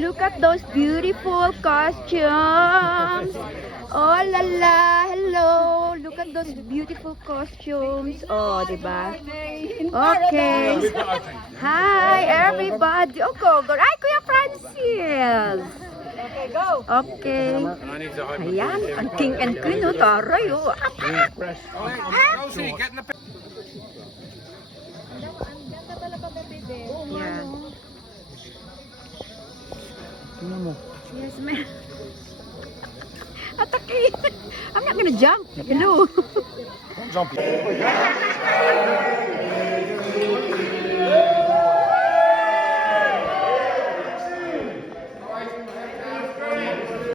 Look at those beautiful costumes. Oh la la, hello. Look at those beautiful costumes. Oh, diba? Okay. Hi, everybody. Oh, go. Ay, Kuya Francis. Okay, go. Okay. Ayan, ang king and queen, oh, taray, oh. Yeah. Yes, ma'am. Atake. I'm not gonna jump. Hello. Jump.